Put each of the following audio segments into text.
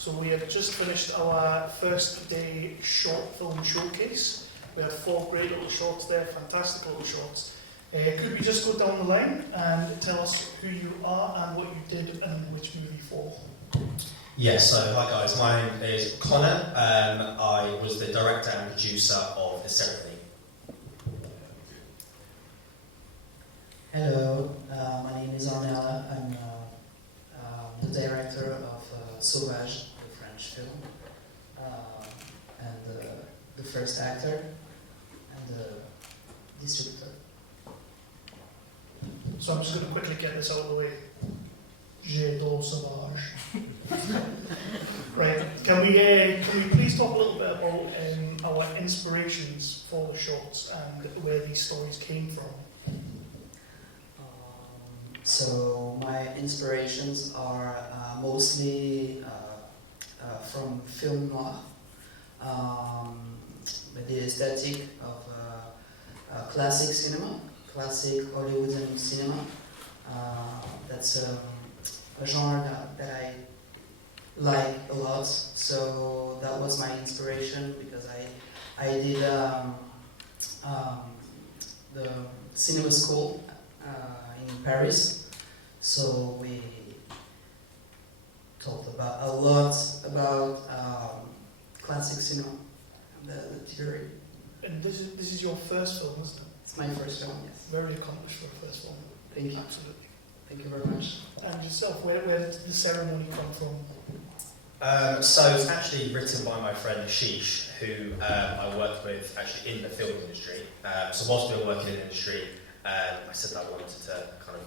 So we have just finished our first day short film showcase. We had 4 great little shorts there, fantastic little shorts. Could we just go down the line and tell us who you are and what you did and which movie for? Yes, so hi guys, my name is Connor. I was the director and producer of The Ceremony. Hello, my name is Arnella. I'm the director of Sauvage, the French film, and the first actor and the distributor. So I'm just going to quickly get this out of the way. J'adore Sauvage. Right, can we please talk a little bit about our inspirations for the shorts and where these stories came from? So my inspirations are mostly from film noir, the aesthetic of classic cinema, classic Hollywoodian cinema. That's a genre that I like a lot. So that was my inspiration because I did the cinema school in Paris. So we talked about a lot about classic cinema, the theory. And this is your first film, isn't it? It's my first film, yes. Very accomplished for a first film. Thank you. Absolutely. Thank you very much. And yourself, where did the ceremony come from? So it's actually written by my friend Ashish, who I worked with actually in the film industry. So whilst we were working in the industry, I said that I wanted to kind of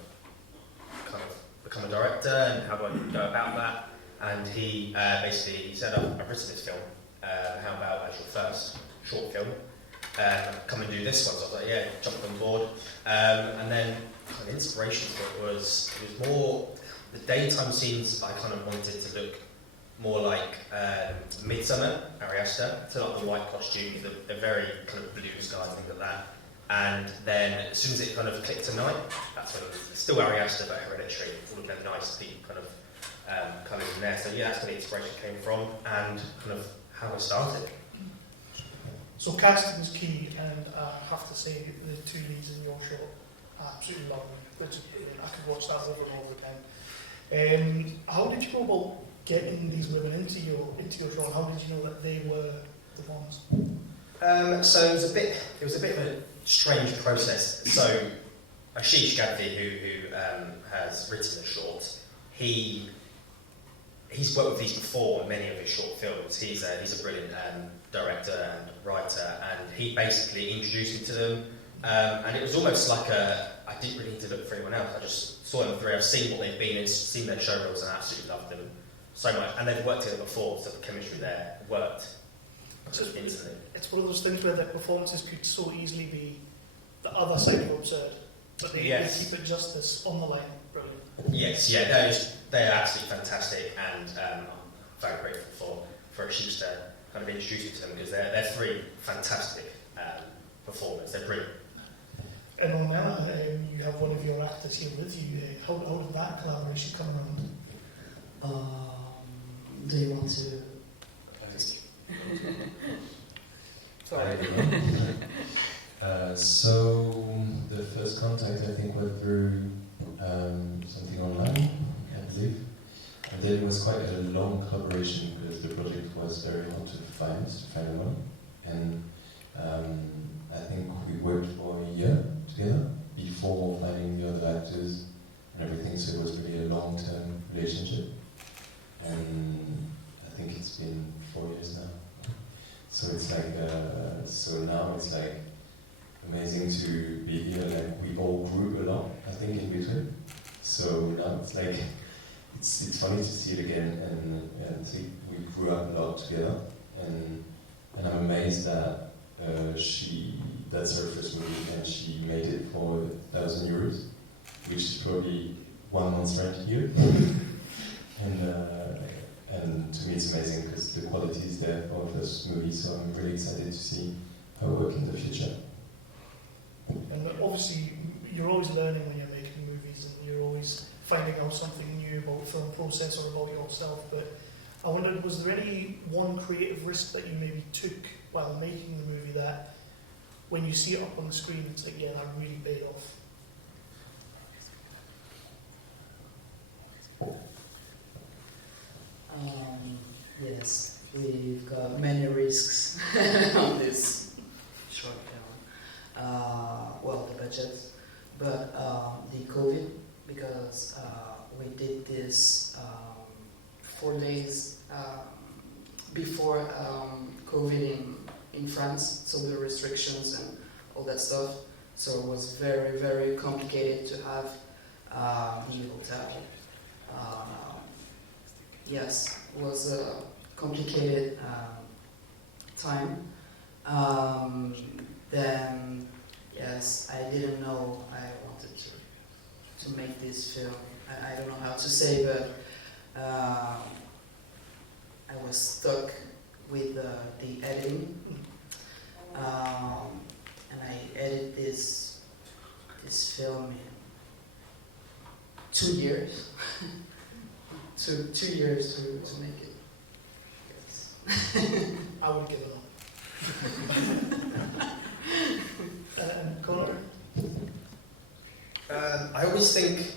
become a director and how do I go about that. And he basically said, I've written this film, how about as your first short film? Come and do this one. So I was like, yeah, jumped on board. And then kind of inspiration for it was more, the daytime scenes I kind of wanted to look more like Midsummer, Ari Aster, so like the white costumes, the very kind of blue sky, things like that. And then as soon as it kind of clicked to night, that's when it was still Ari Aster, but Hereditary, all of them nice deep kind of colours in there. So yeah, that's where the inspiration came from and kind of how I started. So casting is key, and I have to say the 2 leads in your short, I absolutely love them. I could watch that over and over again. How did you go about getting these women into your short? How did you know that they were the ones? So it was a bit of a strange process. So Ashish Gadvi, who has written the short, he's worked with these before in many of his short films. He's a brilliant director and writer, and he basically introduced me to them. And it was almost like I didn't really need to look for anyone else. I just saw them through. I've seen what they've been in, seen their showreels, and I absolutely loved them so much. And they've worked together before, so the chemistry there worked instantly. It's one of those things where their performances could so easily be the other side of absurd, but they keep it justice on the line. Brilliant. Yes, yeah, they're absolutely fantastic, and I'm very grateful for Ashish to kind of introduce me to them because they're 3 fantastic performers. They're brilliant. And on that, you have one of your actors here with you. How did that collaboration come around? Do you want to? Sorry. So the first contact I think went through something online, I believe, and then it was quite a long collaboration because the project was very hard to find one, and I think we worked for a year together before finding the other actors and everything, so it was really a long-term relationship, and I think it's been 4 years now. So it's like, so now it's like amazing to be here. Like we all grew a lot, I think, in between. So now it's like it's funny to see it again and see we grew up a lot together. And I'm amazed that that's her first movie and she made it for €1,000, which is probably 1 month's rent here. And to me it's amazing because the quality is there for the first movie, so I'm really excited to see her work in the future. And obviously you're always learning when you're making movies, and you're always finding out something new about the film process or about yourself, but I wondered, was there any one creative risk that you maybe took while making the movie that when you see it up on the screen, it's like, yeah, that really paid off? Yes, we've got many risks on this short film. Well, the budget, but the COVID, because we did this 4 days before COVID in France, so the restrictions and all that stuff. So it was very, very complicated to have the hotel. Yes, it was a complicated time. Then, yes, I didn't know I wanted to make this film. I don't know how to say, but I was stuck with the editing. And I edited this film in 2 years. Took 2 years to make it. Yes. I would give it up. And Connor? I always think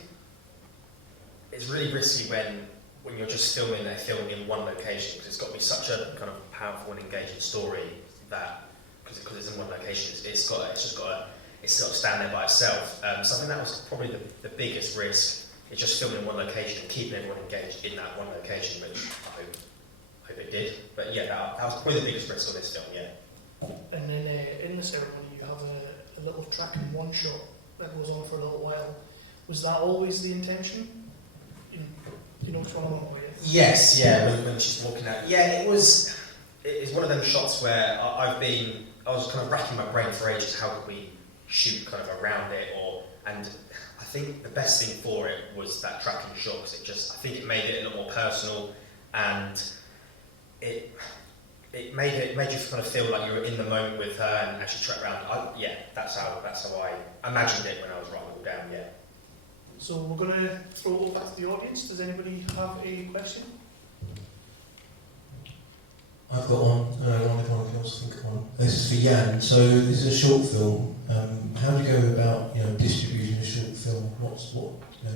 it's really risky when you're just filming a film in one location, because it's got to be such a kind of powerful and engaging story that, because it's in one location, it's sort of stand there by itself. So I think that was probably the biggest risk. It's just filming in one location and keeping everyone engaged in that one location, which I hope it did. But yeah, that was probably the biggest risk of this film, yeah. And then in the ceremony, you have a little track in one shot that goes on for a little while. Was that always the intention? You know which one I'm on about, yeah? Yes, yeah, when she's walking out. Yeah, it's one of them shots where I was kind of racking my brain for ages, how could we shoot kind of around it, and I think the best thing for it was that tracking shot, because I think it made it a lot more personal, and it made you kind of feel like you were in the moment with her and actually track around. That's how I imagined it when I was writing it all down. Yeah. So we're going to throw it over to the audience. Does anybody have a question? I've got one, and I wonder if anyone else think of one. This is for Jan. So this is a short film. How do you go about, distributing a short film?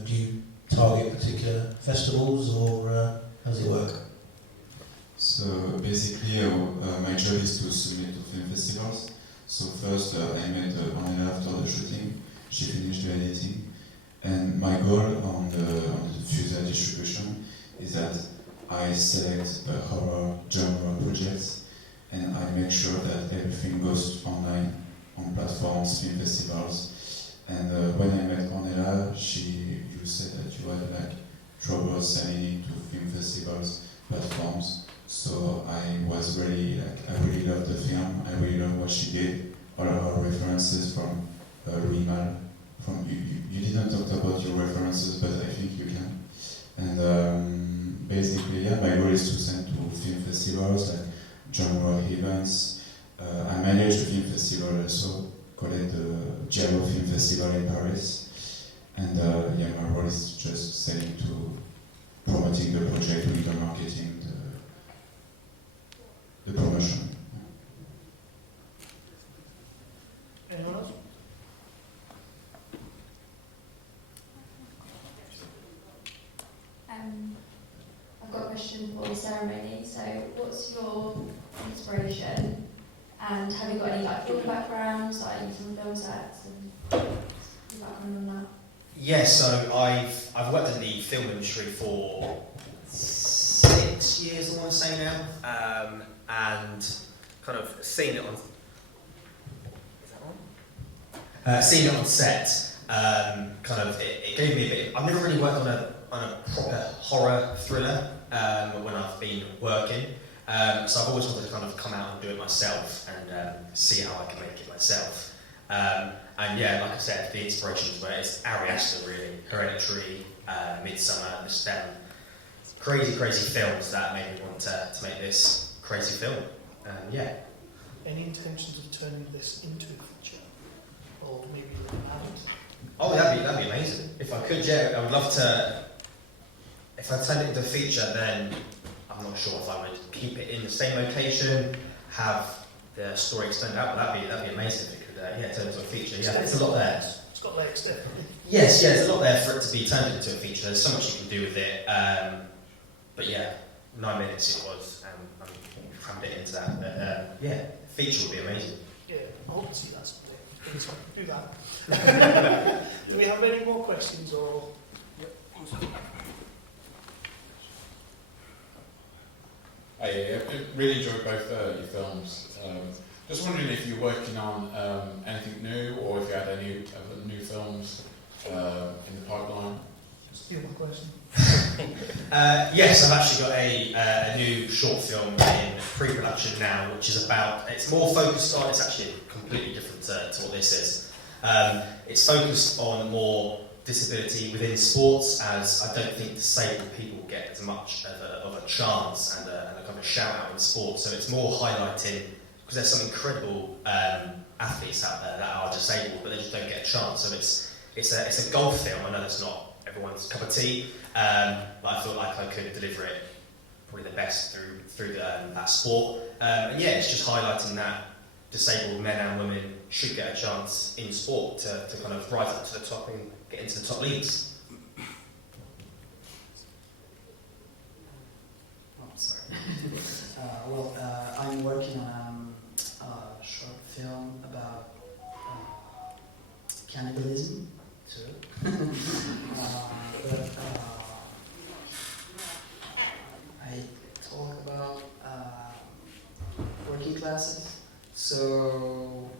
Do you target particular festivals, or how does it work? So basically, my job is to submit to film festivals. So first, I met Anela after the shooting. She finished the editing, and my goal on the future distribution is that I select horror genre projects, and I make sure that everything goes online on platforms, film festivals. And when I met Anela, you said that you had trouble selling it to film festivals, platforms. So I was really I really loved the film. I really loved what she did. All of her references from Rimal. From you didn't talk about your references, but I think you can. And basically, my goal is to send to film festivals, like genre events. I manage the film festival also, called the Giallo Film Festival in Paris. And my role is just selling to promoting the project, doing the marketing, the promotion. Anyone else? I've got a question for the ceremony. So, what's your inspiration? And have you got any film backgrounds, like from film sets and your background on that? Yeah, so I've worked in the film industry for 6 years, I want to say now, and kind of seen it on. Is that on? Seen it on set. Kind of, it gave me a bit. I've never really worked on a proper horror thriller when I've been working. So I've always wanted to kind of come out and do it myself and see how I can make it myself. And yeah, like I said, the inspirations were it's Ari Aster really, Hereditary, Midsummer, just crazy films that made me want to make this crazy film. Yeah. Any intentions of turning this into a feature, or maybe an adult? Oh, that'd be amazing. If I could, yeah, I would love to. If I turned it into a feature, then I I'm not sure if I would keep it in the same location, have the story extend out, but that'd be amazing if it could, turn into a feature. Yeah, there's a lot there. It's got legs, definitely. Yes, there's a lot there for it to be turned into a feature. There's so much you can do with it. But yeah, 9 minutes it was, and I crammed it into that. But feature would be amazing. Yeah, I hope to see that someday. Please do that. Do we have any more questions or? I really enjoyed both your films. Just wondering if you're working on anything new, or if you had any other new films in the pipeline. Steal my question. Yes, I've actually got a new short film in pre-production now, which is it's more focused on, it's actually completely different to what this is. It's focused on more disability within sports, as I don't think disabled people get as much of a chance and a kind of shout out in sports. So it's more highlighting, because there's some incredible athletes out there that are disabled, but they just don't get a chance. So it's a golf film. I know that's not everyone's cup of tea, but I felt like I could deliver it probably the best through that sport. And yeah, it's just highlighting that disabled men and women should get a chance in sport to kind of rise up to the top and get into the top leagues. Oh, sorry. I'm working on a short film about cannibalism too. I talk about working classes. So,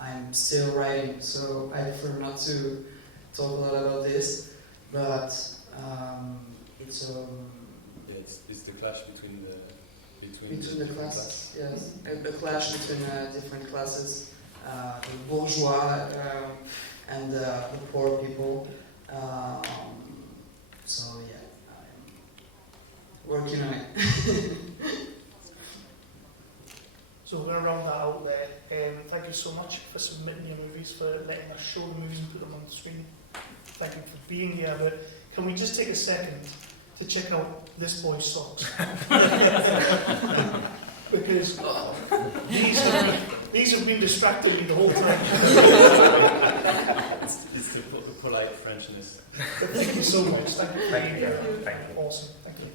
I'm still writing, so I prefer not to talk a lot about this, but it's the clash between the classes, yes, a clash between different classes, the bourgeois and the poor people. So yeah, I'm working on it. So we're going to round that out there. Thank you so much for submitting your movies, for letting us show the movies and put them on the screen. Thank you for being here. But can we just take a second to check out this boy's socks? Because these have been distracting me the whole time. It's the polite Frenchness. Thank you so much. Thank you. Thank you. Awesome. Thank you.